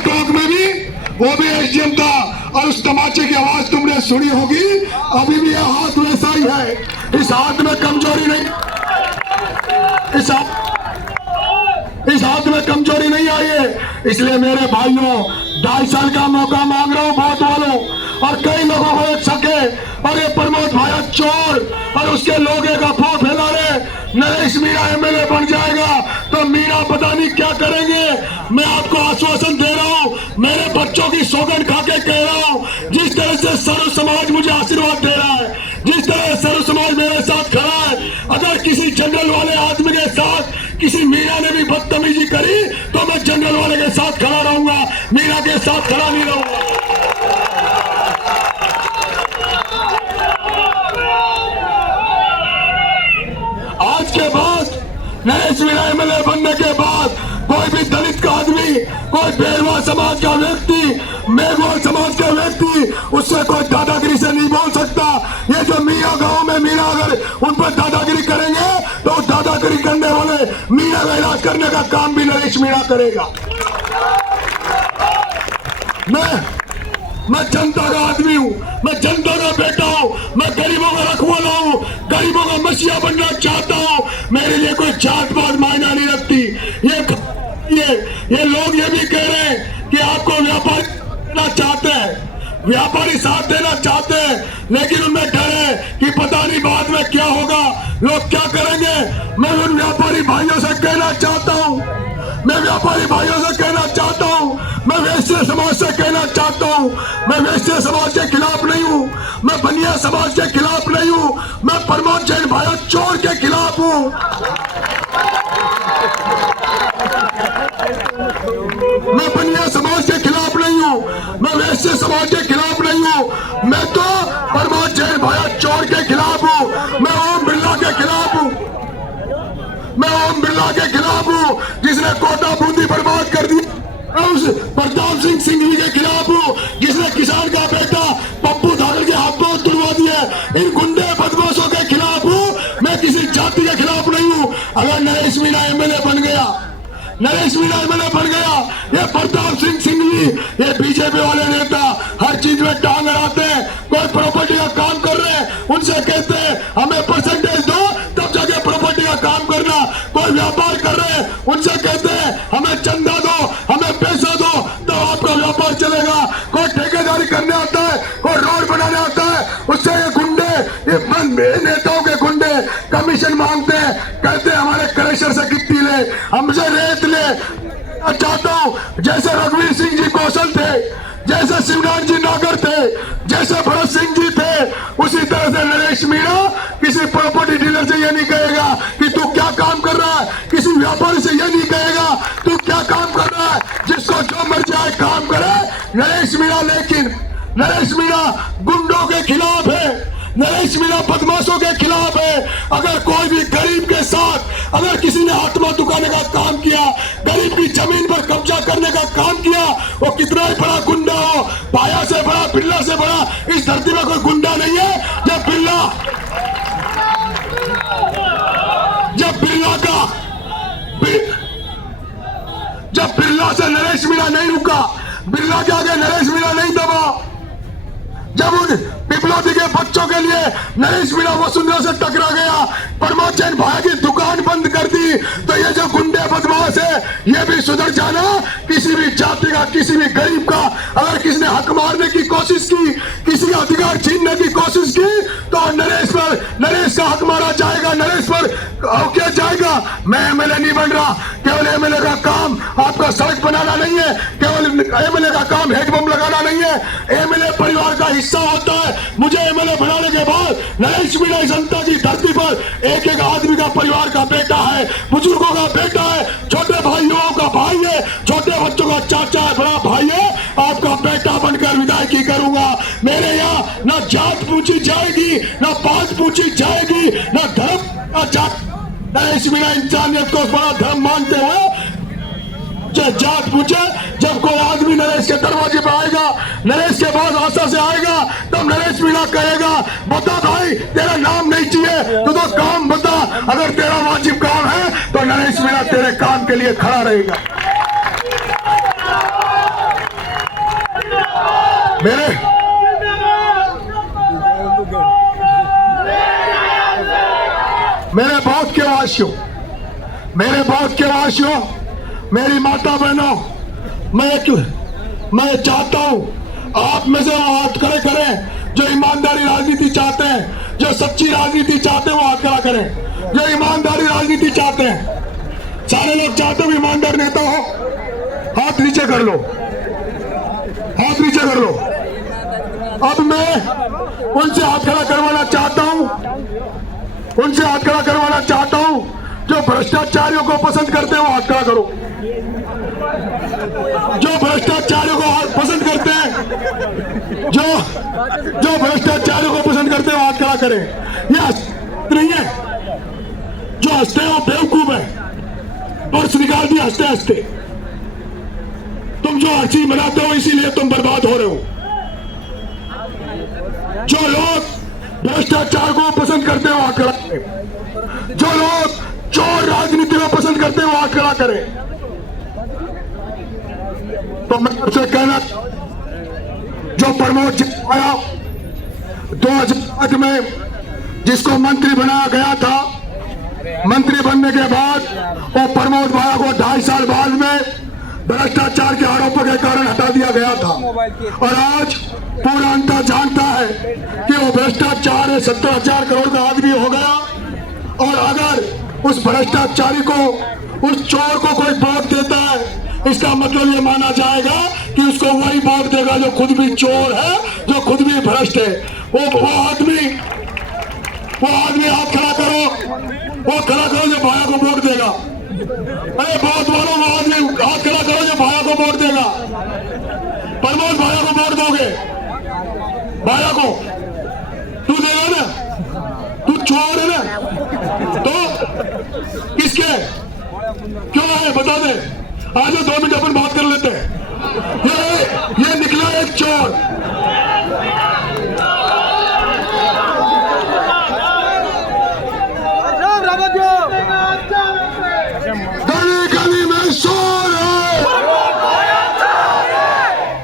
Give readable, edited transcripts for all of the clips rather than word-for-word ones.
Talk में भी वो भी एसडीएम था, और उस तमाचे की आवाज तुमने सुनी होगी। अभी भी यह हाथ वैसा ही है, इस हाथ में कमजोरी नहीं, इस हाथ में कमजोरी नहीं आई है। इसलिए मेरे भाइयों, 2.5 साल का मौका मांग रहा हूं वोट वालों, और कई लोगों को एक सके, और ये प्रमोद भाया चोर और उसके लोग एक अफवाह फैला रहे नरेश मीणा एमएलए बन जाएगा तो मीणा पता नहीं क्या करेंगे। मैं आपको आश्वासन दे रहा हूं, मेरे बच्चों की सौगंध खा के कह रहा हूं, जिस तरह से सर्व समाज मुझे आशीर्वाद दे रहा है, जिस तरह सर्व समाज मेरे साथ खड़ा है, अगर किसी जनरल वाले आदमी के साथ किसी मीणा ने भी बदतमीजी करी तो मैं जनरल वाले के साथ खड़ा रहूंगा, मीणा के साथ खड़ा नहीं रहूंगा। आज के बाद नरेश मीणा एमएलए बनने के बाद कोई भी दलित का आदमी, कोई बेरवा समाज का व्यक्ति, मेघवाल समाज का व्यक्ति उससे कोई दादागिरी से नहीं बोल सकता। ये जो मीणा गांव में मीणा अगर उन पर दादागिरी करेंगे तो दादागिरी करने वाले मीणा का इलाज करने का काम भी नरेश मीणा करेगा। मैं जनता का आदमी हूं, मैं जनता का बेटा हूं, मैं गरीबों का रखवाला हूं, गरीबों का मसीहा बनना चाहता हूं। मेरे लिए कोई जात पात मायना नहीं रखती। ये लोग ये भी कह रहे हैं कि आपको व्यापारी देना चाहते हैं, व्यापारी साथ देना चाहते हैं, लेकिन उनमें डर है कि पता नहीं बाद में क्या होगा, लोग क्या करेंगे। मैं उन व्यापारी भाइयों से कहना चाहता हूं, मैं व्यापारी भाइयों से कहना चाहता हूं, मैं वैश्य समाज से कहना चाहता हूं, मैं वैश्य समाज के खिलाफ नहीं हूं, मैं बनिया समाज के खिलाफ नहीं हूं, मैं प्रमोद जैन भाई चोर के खिलाफ हूं। मैं बनिया समाज के खिलाफ नहीं हूं, मैं वैश्य समाज के खिलाफ नहीं हूं, मैं तो प्रमोद जैन भाई चोर के खिलाफ हूं, मैं ओम बिरला के खिलाफ हूं, मैं ओम बिरला के खिलाफ हूं जिसने कोटा बूंदी बर्बाद कर दी। उस प्रताप सिंह सिंघवी के खिलाफ हूं जिसने किसान का बेटा पप्पू धाकड़ के हाथ पांव तुड़वा दिए। इन गुंडे बदमाशों के खिलाफ हूं, मैं किसी जाति के खिलाफ नहीं हूं। अगर नरेश मीणा एमएलए बन गया, नरेश मीणा एमएलए बन गया, ये प्रताप सिंह सिंघवी, ये बीजेपी वाले नेता हर चीज में टांग अड़ाते हैं। कोई प्रॉपर्टी का काम कर रहे हैं उनसे कहते हैं हमें परसेंटेज दो तब जाके प्रॉपर्टी का काम करना। कोई व्यापार कर रहे हैं उनसे कहते हैं हमें चंदा दो, हमें पैसा दो तब आपका व्यापार चलेगा। कोई ठेकेदारी करने आता है, कोई रोड बनाने आता है, उससे ये गुंडे, ये नेताओं के गुंडे कमीशन मांगते हैं, कहते हैं हमारे क्रशर से गिट्टी ले, हमसे रेत ले। चाहता हूं जैसे रघुवीर सिंह जी कौशल थे, जैसे शिवनाथ जी नागर थे, जैसे भरत सिंह जी थे, उसी तरह से नरेश मीणा किसी प्रॉपर्टी डीलर से ये नहीं कहेगा कि तू क्या काम कर रहा है, किसी व्यापारी से ये नहीं कहेगा तू क्या काम कर रहा है। जिसको जो मर्जी आए काम करे नरेश मीणा, लेकिन नरेश मीणा गुंडों के खिलाफ है, नरेश मीणा बदमाशों के खिलाफ है। अगर कोई भी गरीब के साथ अगर किसी ने आत्मा दुखाने का काम किया, गरीब की जमीन पर कब्जा करने का काम किया, वो कितना ही बड़ा गुंडा हो, पाया से बड़ा, बिरला से बड़ा इस धरती में कोई गुंडा नहीं है। जब बिरला से नरेश मीणा नहीं रुका, बिरला के आगे नरेश मीणा नहीं दबा, जब उन पिपलोदी के बच्चों के लिए नरेश मीणा वसुंधरा से टकरा गया, प्रमोद जैन भाई की दुकान बंद कर दी, तो ये जो गुंडे बदमाश है ये भी सुधर जाना। किसी भी जाति का, किसी भी गरीब का अगर किसी ने हक मारने की कोशिश की, किसी का अधिकार छीनने की कोशिश की, तो नरेश का हक मारा जाएगा, नरेश पर क्या जाएगा। मैं एमएलए नहीं बन रहा, केवल एमएलए का काम आपका सड़क बनाना नहीं है, केवल एमएलए का काम हेडपंप लगाना नहीं है, एमएलए परिवार का हिस्सा होता है। मुझे एमएलए बनाने के बाद नरेश मीणा जनता की धरती पर एक एक आदमी का परिवार का बेटा है, बुजुर्गों का बेटा है, छोटे भाइयों का भाई है, छोटे बच्चों का चाचा है, बड़ा भाई है। आपका बेटा बनकर विदायगी करूंगा। मेरे यहाँ ना जात पूछी जाएगी, ना पांच पूछी जाएगी, ना धर्म ना जात। नरेश मीणा इंसानियत को बड़ा धर्म मानते हुए जात पूछे। जब कोई आदमी नरेश के दरवाजे पर आएगा, नरेश के बाद आशा से आएगा, तब नरेश मीणा कहेगा बता भाई तेरा नाम नहीं चाहिए तो काम बता, अगर तेरा वाजिब काम है तो नरेश मीणा तेरे काम के लिए खड़ा रहेगा। मेरे बहुत के वासियों, मेरी माता बहनों, मैं चाहता हूं आप में से वो हाथ खड़े करें जो ईमानदारी राजनीति चाहते हैं, जो सच्ची राजनीति चाहते हैं, वो हाथ खड़ा करें जो ईमानदारी राजनीति चाहते हैं। सारे लोग चाहते हो ईमानदार नेता हो, हाथ नीचे कर लो, हाथ नीचे कर लो। अब मैं उनसे हाथ खड़ा करवाना चाहता हूं, उनसे हाथ खड़ा करवाना चाहता हूं जो भ्रष्टाचारियों को पसंद करते हैं वो हाथ खड़ा करो। जो भ्रष्टाचारियों को पसंद करते हैं, जो भ्रष्टाचारियों को पसंद करते हैं वो हाथ खड़ा करें। यह नहीं है जो हंसते हैं वो बेवकूफ है, पर्स निकाल दिया हंसते हंसते। तुम जो हंसी मनाते हो इसीलिए तुम बर्बाद हो रहे हो। जो लोग भ्रष्टाचार को पसंद करते हैं वो हाथ खड़ा करें, जो लोग चोर राजनीति को पसंद करते हैं वो हाथ खड़ा करें। तो मैं आपसे कहना, जो प्रमोद आया 2008 में जिसको मंत्री बनाया गया था, मंत्री बनने के बाद वो प्रमोद भाया को 2.5 साल बाद में भ्रष्टाचार के आरोपों के कारण हटा दिया गया था। और आज पूरा अंतर जानता है कि वो भ्रष्टाचार 70,000 करोड़ का आदमी हो गया। और अगर उस भ्रष्टाचारी को, उस चोर को कोई वोट देता है, इसका मतलब ये माना जाएगा कि उसको वही वोट देगा जो खुद भी चोर है, जो खुद भी भ्रष्ट है। वो आदमी हाथ खड़ा करो, वो खड़ा करो जो भाया को वोट देगा। अरे बहुत वालों, वो आदमी हाथ खड़ा करो जो भाया को वोट देगा। प्रमोद भाया को वोट दोगे? भाया को तू देगा ना? तू चोर है ना? तो किसके क्यों है बता दे। आज 2 मिनट अपन बात कर लेते हैं। ये निकला एक चोर। गली गली में शोर है।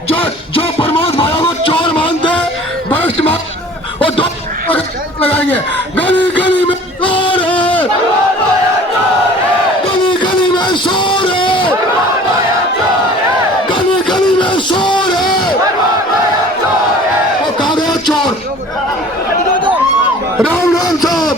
जो प्रमोद भाया को चोर मानते, भ्रष्ट मानते, वो 2 लगाएंगे। गली गली में शोर है, गली गली में शोर है, गली गली में शोर है। वो कहा गया चोर। राम राम साहब,